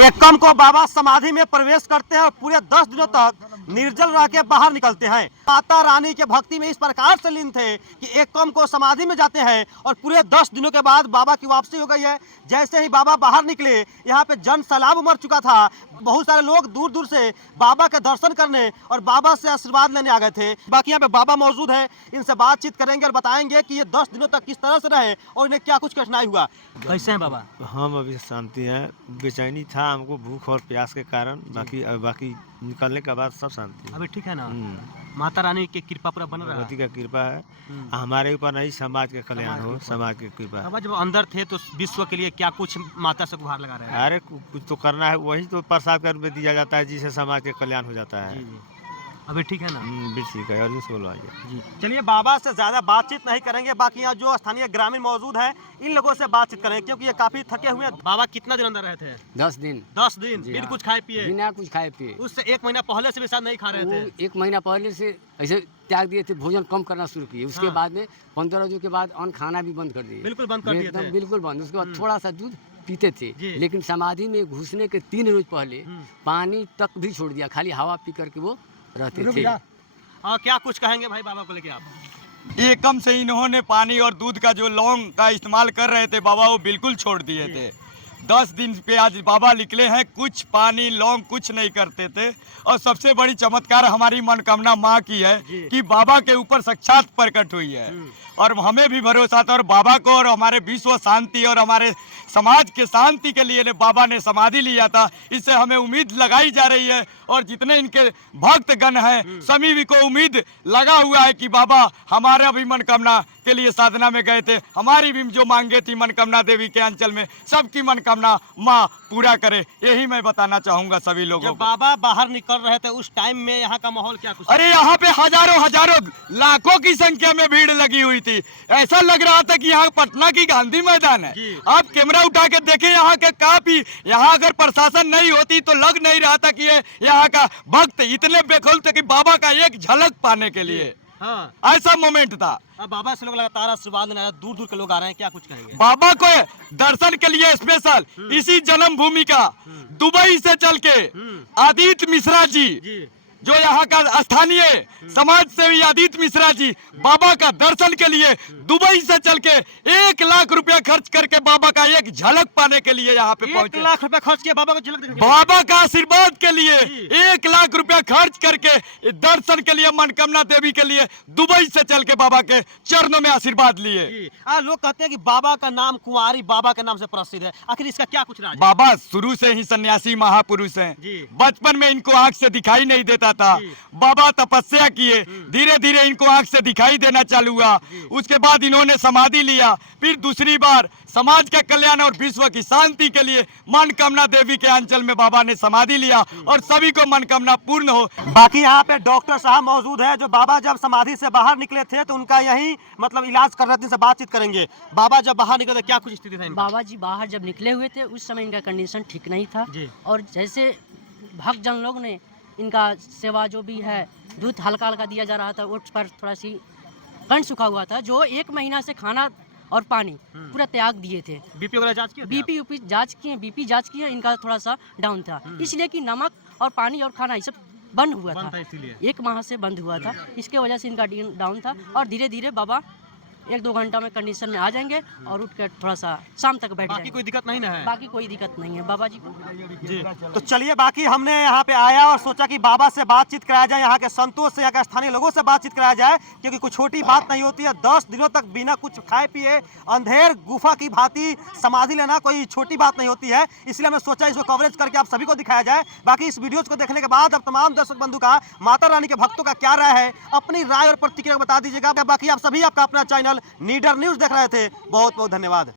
एकम को बाबा समाधि में प्रवेश करते हैं और पूरे 10 दिनों तक निर्जल रह के बाहर निकलते हैं। माता रानी के भक्ति में इस प्रकार से लीन थे कि एकम को समाधि में जाते हैं और पूरे 10 दिनों के बाद बाबा की वापसी हो गई है। जैसे ही बाबा बाहर निकले, यहाँ पे जन सैलाब उमड़ चुका था। बहुत सारे लोग दूर दूर से बाबा के दर्शन करने और बाबा से आशीर्वाद लेने आ गए थे। बाकी यहाँ पे बाबा मौजूद है, इनसे बातचीत करेंगे और बताएंगे कि ये 10 दिनों तक किस तरह से रहे और इन्हें क्या कुछ कठिनाई हुआ। कैसे हैं बाबा? हम अभी शांति है। बेचैनी था हमको भूख और प्यास के कारण, बाकी निकलने के बाद सब शांति है। अभी ठीक है ना? माता रानी की कृपा पूरा बन रहा है। भगवती का कृपा है, हमारे ऊपर नहीं, समाज के कल्याण हो, समाज की कृपा। बाबा जब अंदर थे तो विश्व के लिए क्या कुछ माता से गुहार लगा रहे हैं? अरे कुछ तो करना है, वही तो प्रसाद का रूप में दिया जाता है जिससे समाज के कल्याण हो जाता है। जी। अभी ठीक है ना? भी ठीक है। और इसको बोलवाइए जी। चलिए बाबा से ज़्यादा बातचीत नहीं करेंगे, बाकी यहाँ जो स्थानीय ग्रामीण मौजूद है इन लोगों से बातचीत करेंगे क्योंकि ये काफी थके हुए हैं। बाबा कितना दिन अंदर रहे थे? 10 दिन। 10 दिन जी बिन हाँ। कुछ खाए पिए? बिना कुछ खाए पिए। उससे 1 महीना पहले से भी शायद नहीं खा रहे थे। 1 महीना पहले से ऐसे त्याग दिए थे, भोजन कम करना शुरू किए। उसके हाँ। बाद में 15 दिन के बाद अन्न खाना भी बंद कर दिए, बिल्कुल बंद कर दिए एकदम थे। बिल्कुल बंद। उसके बाद थोड़ा सा दूध पीते थे, जी। लेकिन समाधि में घुसने के 3 रोज पहले पानी तक भी छोड़ दिया, खाली हवा पी करके वो रहते थे। और क्या कुछ कहेंगे भाई बाबा को लेके आप? एकम से इन्होंने पानी और दूध का जो लौंग का इस्तेमाल कर रहे थे बाबा, वो बिल्कुल छोड़ दिए थे। 10 दिन पे आज बाबा निकले हैं, कुछ पानी लौंग कुछ नहीं करते थे। और सबसे बड़ी चमत्कार हमारी मनोकामना माँ की है कि बाबा के ऊपर साक्षात प्रकट हुई है। और हमें भी भरोसा था, और बाबा को और हमारे विश्व शांति और हमारे समाज के शांति के लिए बाबा ने समाधि लिया था। इससे हमें उम्मीद लगाई जा रही है और जितने इनके भक्तगण हैं सभी को उम्मीद लगा हुआ है कि बाबा हमारा भी मनोकामना के लिए साधना में गए थे, हमारी भी जो मांगे थी मनोकामना देवी के अंचल में सबकी मनोकामना माँ पूरा करे। यही मैं बताना चाहूंगा सभी लोगों जब को। बाबा बाहर निकल रहे थे उस टाइम में यहाँ का माहौल क्या कुछ? अरे यहाँ पे हजारों लाखों की संख्या में भीड़ लगी हुई थी। ऐसा लग रहा था कि यहाँ पटना की गांधी मैदान है। आप कैमरा उठा के देखें, यहाँ के काफी, यहाँ अगर प्रशासन नहीं होती तो लग नहीं रहा था कि ये यहाँ का भक्त इतने बेखौफ थे कि बाबा का एक झलक पाने के लिए। हाँ। ऐसा मोमेंट था। अब बाबा से लोग लगातार आशीर्वाद लेने आ रहे हैं, दूर दूर के लोग आ रहे हैं, क्या कुछ कहेंगे? बाबा को दर्शन के लिए स्पेशल इसी जन्मभूमि का दुबई से चल के आदित्य मिश्रा जी जो यहाँ का स्थानीय समाज सेवी आदित्य मिश्रा जी बाबा का दर्शन के लिए दुबई से चल के 1 लाख रुपया खर्च करके बाबा का एक झलक पाने के लिए यहाँ पे पहुंचे। 1 लाख रुपया खर्च किया बाबा को झलक देखने के लिए? बाबा का आशीर्वाद के लिए 1 लाख रुपया खर्च करके दर्शन के लिए मनोकामना देवी के लिए दुबई से चल के बाबा के चरणों में आशीर्वाद लिए। लोग कहते हैं कि बाबा का नाम कुंवारी बाबा के नाम से प्रसिद्ध है, आखिर इसका क्या कुछ राज है? बाबा शुरू से ही सन्यासी महापुरुष हैं। बचपन में इनको आंख से दिखाई नहीं देता था। बाबा तपस्या किए, धीरे धीरे इनको आंख से दिखाई देना चालू हुआ। उसके बाद इन्होंने समाधि लिया, फिर दूसरी बार समाज के कल्याण और विश्व की शांति के लिए मनोकामना देवी के अंचल में बाबा ने समाधि लिया और सभी को मनोकामना पूर्ण हो। बाकी यहाँ पे डॉक्टर साहब मौजूद है जो बाबा जब समाधि से बाहर निकले थे तो उनका यही मतलब इलाज कर रहे थे, इनसे बातचीत करेंगे। बाबा जब बाहर निकले थे क्या कुछ स्थिति थी? बाबा जी बाहर जब निकले हुए थे उस समय इनका कंडीशन ठीक नहीं था और जैसे भक्तजन लोग ने इनका सेवा जो भी है, दूध हल्का हल्का दिया जा रहा था, उठ पर थोड़ा सी कंठ सूखा हुआ था, जो 1 महीना से खाना और पानी पूरा त्याग दिए थे। बीपी वगैरह जांच किए? बीपी जांच किए, बीपी जांच किए, इनका थोड़ा सा डाउन था, इसलिए कि नमक और पानी और खाना ये सब बंद हुआ था। 1 माह से बंद हुआ था, इसके वजह से इनका डाउन था। और धीरे धीरे बाबा 1-2 घंटा में कंडीशन में आ जाएंगे और उठ कर थोड़ा सा शाम तक बैठ जाएंगे। कोई दिक्कत नहीं ना है? बाकी कोई दिक्कत नहीं है बाबा जी को। जी तो चलिए, बाकी हमने यहाँ पे आया और सोचा कि बाबा से बातचीत कराया जाए, यहाँ के संतोष से, यहाँ के स्थानीय लोगों से बातचीत कराया जाए, क्योंकि कुछ छोटी बात नहीं होती है। 10 दिनों तक बिना कुछ खाए पिए अंधेर गुफा की भांति समाधि लेना कोई छोटी बात नहीं होती है, इसलिए हमने सोचा इसको कवरेज करके आप सभी को दिखाया जाए। बाकी इस वीडियोज को देखने के बाद अब तमाम दर्शक बंधु का माता रानी के भक्तों का क्या राय है, अपनी राय और प्रतिक्रिया बता दीजिएगा। बाकी आप सभी आपका अपना चैनल नीडर न्यूज देख रहे थे, बहुत बहुत धन्यवाद।